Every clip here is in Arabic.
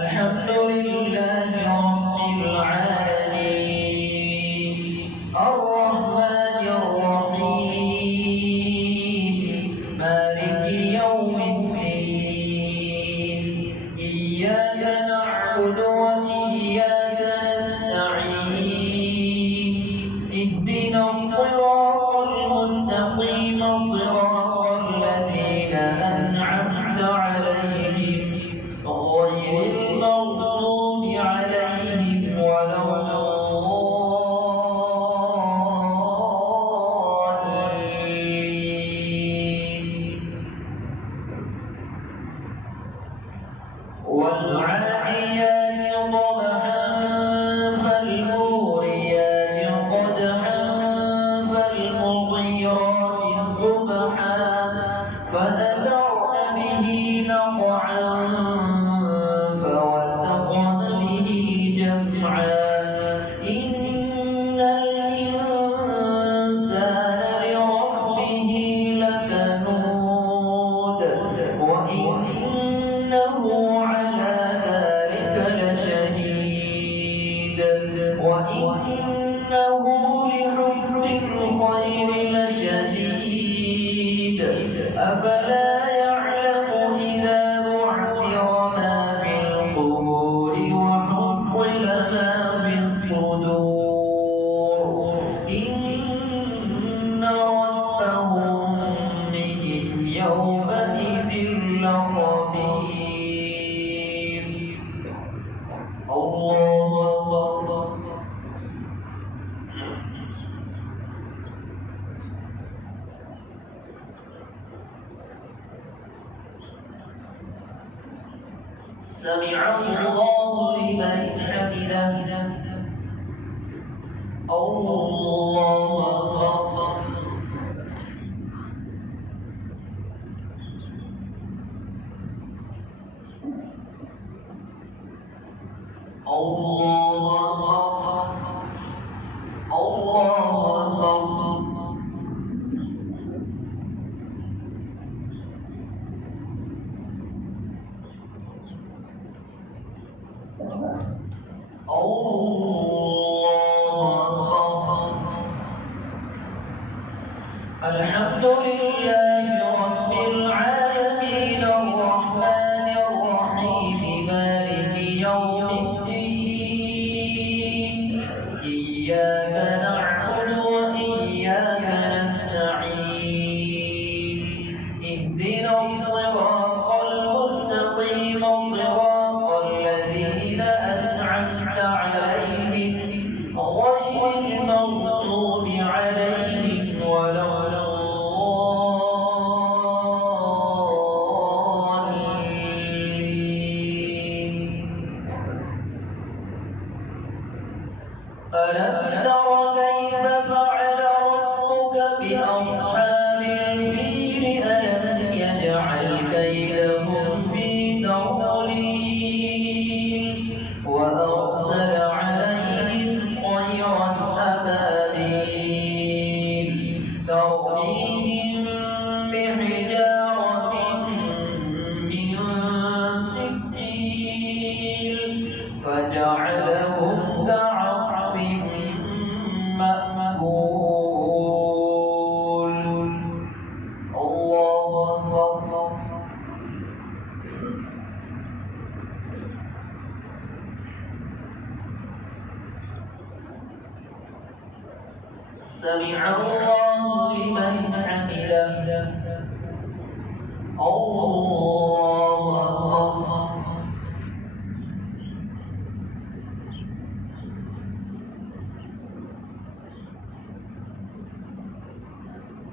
الحمد لله رب العالمين الرحمن الرحيم مالك يوم الدين إياك نعبد وإياك نستعين اهدنا الصراط المستقيم صراط الذين أنعمت عليهم غير المغضوب عليهم ولا الضالين والعاديات ضبحا فالموريات قدحا فالمغيرات صبحا فأثرن به نقعا فوسطن به جمعا إن الإنسان لربه لكنود وإنه على ذلك لشهيد وإنه لحب الخير لشديد أفلا يعلم إذا بعثر ما في القبور وحصل ما في الصدور إن ربهم بهم يومئذ لخبير الله أكبر سمع الله لمن حمده الله أكبر الله أكبر الله أكبر الحمد لله رب العالمين الرحمن الرحيم مالك يوم الدين إياك نعبد وإياك نستعين اهدنا الصراط المستقيم صراط الذين أنعمت عليهم غير المغضوب عليهم ولا ألم تر كيف فعل ربك بأصحاب الفيل ألم يجعل كيدهم في تضليل وأرسل عليهم طيرا أبابيل ترميهم بحجارة من سجيل فجعلهم كعصف مأكول الله أكبر سمع الله لمن حمده الله أكبر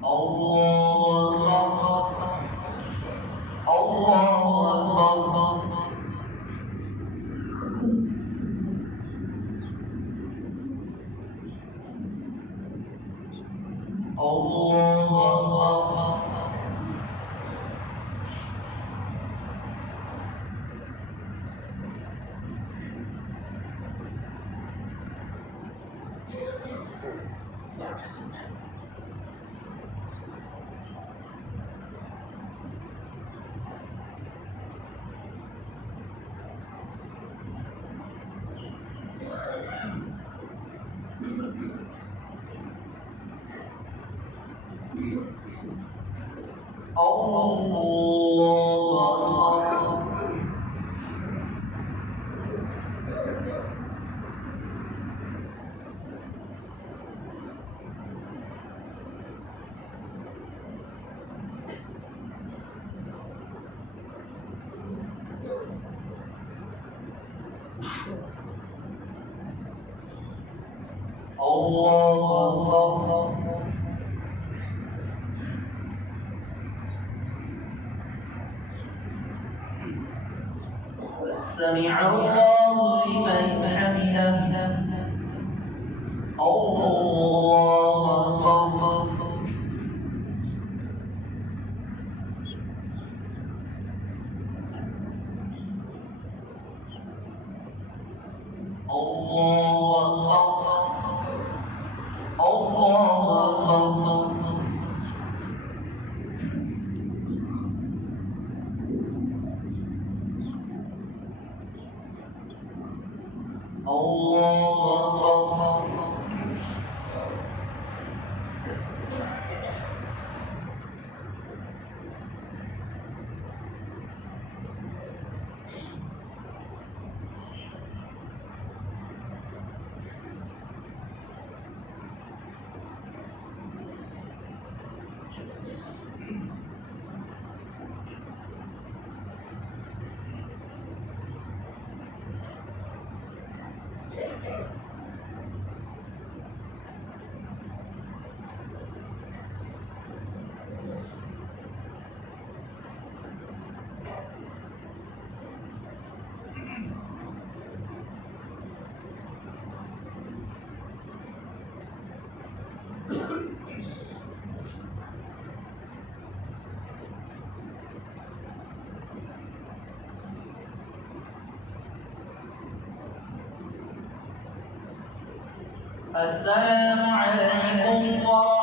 الله أكبر الله أكبر الله أكبر سمع الله لمن حمده الله أكبر الله أكبر الله أكبر السلام عليكم ورحمة الله.